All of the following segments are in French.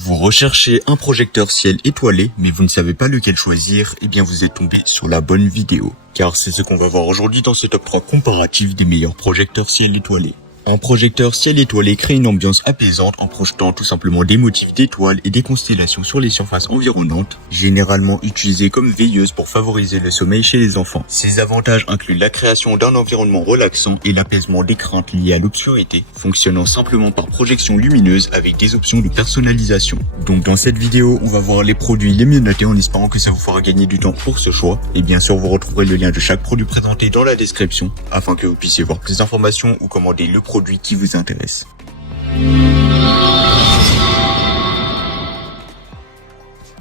Vous recherchez un projecteur ciel étoilé, mais vous ne savez pas lequel choisir, eh bien vous êtes tombé sur la bonne vidéo. Car c'est ce qu'on va voir aujourd'hui dans ce top 3 comparatif des meilleurs projecteurs ciel étoilé. Un projecteur ciel étoilé crée une ambiance apaisante en projetant tout simplement des motifs d'étoiles et des constellations sur les surfaces environnantes, généralement utilisées comme veilleuses pour favoriser le sommeil chez les enfants. Ces avantages incluent la création d'un environnement relaxant et l'apaisement des craintes liées à l'obscurité, fonctionnant simplement par projection lumineuse avec des options de personnalisation. Donc dans cette vidéo, on va voir les produits les mieux notés en espérant que ça vous fera gagner du temps pour ce choix. Et bien sûr, vous retrouverez le lien de chaque produit présenté dans la description afin que vous puissiez voir plus d'informations ou commander le produit qui vous intéresse.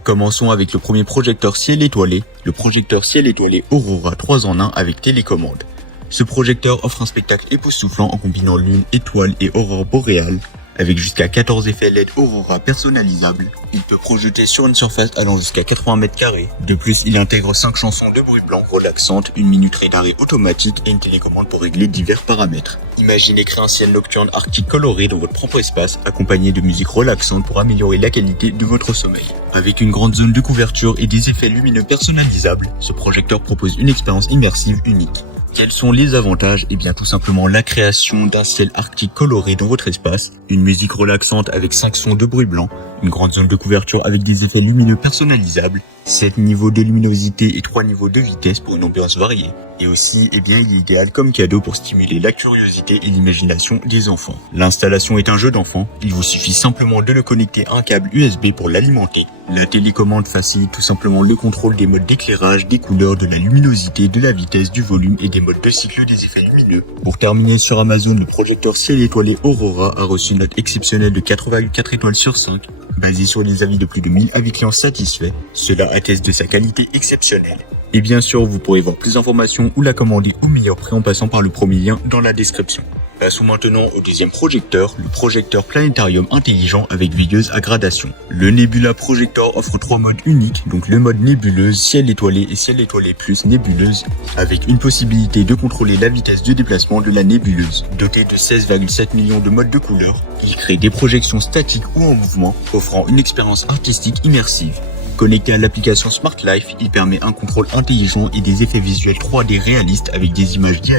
Commençons avec le premier projecteur ciel étoilé, le projecteur ciel étoilé Aurora 3 en 1 avec télécommande. Ce projecteur offre un spectacle époustouflant en combinant lune, étoile et aurore boréale. Avec jusqu'à 14 effets LED Aurora personnalisables, il peut projeter sur une surface allant jusqu'à 80 m². De plus, il intègre 5 chansons de bruit blanc relaxantes, une minuterie d'arrêt automatique et une télécommande pour régler divers paramètres. Imaginez créer un ciel nocturne arctique coloré dans votre propre espace, accompagné de musique relaxante pour améliorer la qualité de votre sommeil. Avec une grande zone de couverture et des effets lumineux personnalisables, ce projecteur propose une expérience immersive unique. Quels sont les avantages? Eh bien tout simplement la création d'un ciel arctique coloré dans votre espace, une musique relaxante avec 5 sons de bruit blanc, une grande zone de couverture avec des effets lumineux personnalisables, 7 niveaux de luminosité et 3 niveaux de vitesse pour une ambiance variée. Et aussi, eh bien, il est idéal comme cadeau pour stimuler la curiosité et l'imagination des enfants. L'installation est un jeu d'enfant, il vous suffit simplement de le connecter à un câble USB pour l'alimenter. La télécommande facilite tout simplement le contrôle des modes d'éclairage, des couleurs, de la luminosité, de la vitesse, du volume et des modes de cycle des effets lumineux. Pour terminer, sur Amazon, le projecteur ciel étoilé Aurora a reçu une note exceptionnelle de 4,4 étoiles sur 5, basée sur les avis de plus de 1000 avis clients satisfaits. Cela atteste de sa qualité exceptionnelle. Et bien sûr, vous pourrez voir plus d'informations ou la commander au meilleur prix en passant par le premier lien dans la description. Passons maintenant au deuxième projecteur, le projecteur planétarium intelligent avec veilleuse à gradation. Le Nebula Projector offre 3 modes uniques, donc le mode nébuleuse, ciel étoilé et ciel étoilé plus nébuleuse, avec une possibilité de contrôler la vitesse de déplacement de la nébuleuse. Doté de 16,7 millions de modes de couleurs, il crée des projections statiques ou en mouvement, offrant une expérience artistique immersive. Connecté à l'application Smart Life, il permet un contrôle intelligent et des effets visuels 3D réalistes avec des images DIY.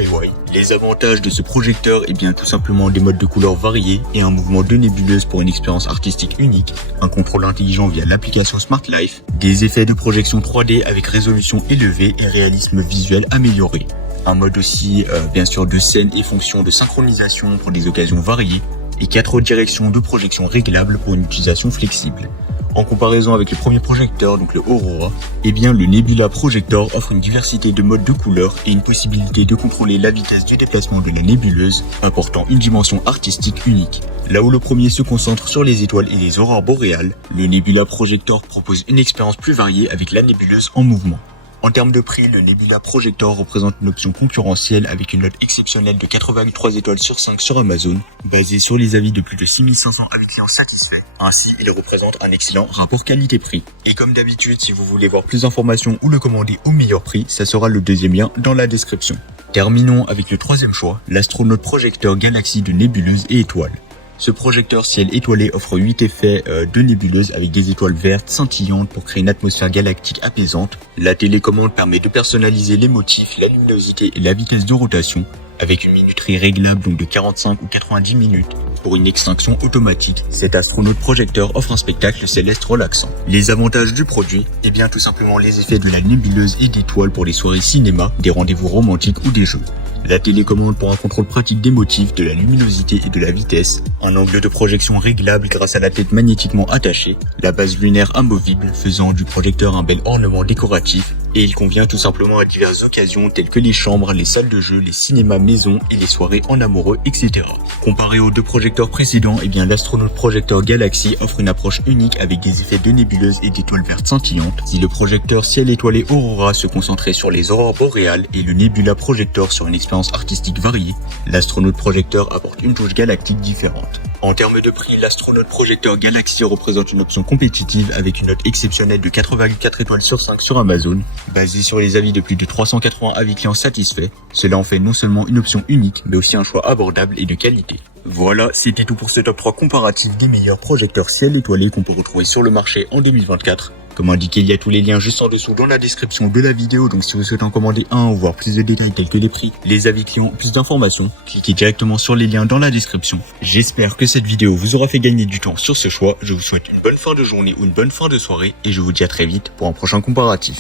Les avantages de ce projecteur, eh bien tout simplement des modes de couleurs variés et un mouvement de nébuleuse pour une expérience artistique unique, un contrôle intelligent via l'application Smart Life, des effets de projection 3D avec résolution élevée et réalisme visuel amélioré. Un mode aussi bien sûr de scène et fonction de synchronisation pour des occasions variées et 4 directions de projection réglables pour une utilisation flexible. En comparaison avec le premier projecteur, donc le Aurora, eh bien le Nebula Projector offre une diversité de modes de couleurs et une possibilité de contrôler la vitesse de déplacement de la nébuleuse, apportant une dimension artistique unique. Là où le premier se concentre sur les étoiles et les aurores boréales, le Nebula Projector propose une expérience plus variée avec la nébuleuse en mouvement. En termes de prix, le Nebula Projector représente une option concurrentielle avec une note exceptionnelle de 4,3 étoiles sur 5 sur Amazon, basée sur les avis de plus de 6500 avis clients satisfaits. Ainsi, il représente un excellent rapport qualité-prix. Et comme d'habitude, si vous voulez voir plus d'informations ou le commander au meilleur prix, ça sera le deuxième lien dans la description. Terminons avec le troisième choix, l'astronaute projecteur Galaxy de nébuleuses et étoiles. Ce projecteur ciel étoilé offre 8 effets de nébuleuse avec des étoiles vertes scintillantes pour créer une atmosphère galactique apaisante. La télécommande permet de personnaliser les motifs, la luminosité et la vitesse de rotation avec une minuterie réglable donc de 45 ou 90 minutes. Pour une extinction automatique, cet astronaute projecteur offre un spectacle céleste relaxant. Les avantages du produit, eh bien tout simplement les effets de la nébuleuse et d'étoiles pour les soirées cinéma, des rendez-vous romantiques ou des jeux. La télécommande pour un contrôle pratique des motifs, de la luminosité et de la vitesse, un angle de projection réglable grâce à la tête magnétiquement attachée, la base lunaire amovible faisant du projecteur un bel ornement décoratif, et il convient tout simplement à diverses occasions telles que les chambres, les salles de jeu, les cinémas maison et les soirées en amoureux, etc. Comparé aux deux projecteurs précédents, eh bien l'astronaute projecteur Galaxy offre une approche unique avec des effets de nébuleuse et d'étoiles vertes scintillantes. Si le projecteur ciel étoilé Aurora se concentrait sur les aurores boréales et le Nebula Projector sur une expérience artistique variée, l'astronaute projecteur apporte une touche galactique différente. En termes de prix, l'astronaute projecteur Galaxy représente une option compétitive avec une note exceptionnelle de 4,4 étoiles sur 5 sur Amazon, basée sur les avis de plus de 380 avis clients satisfaits. Cela en fait non seulement une option unique, mais aussi un choix abordable et de qualité. Voilà, c'était tout pour ce top 3 comparatif des meilleurs projecteurs ciel étoilé qu'on peut retrouver sur le marché en 2024. Comme indiqué, il y a tous les liens juste en dessous dans la description de la vidéo, donc si vous souhaitez en commander un ou voir plus de détails tels que les prix, les avis clients, plus d'informations, cliquez directement sur les liens dans la description. J'espère que cette vidéo vous aura fait gagner du temps sur ce choix, je vous souhaite une bonne fin de journée ou une bonne fin de soirée et je vous dis à très vite pour un prochain comparatif.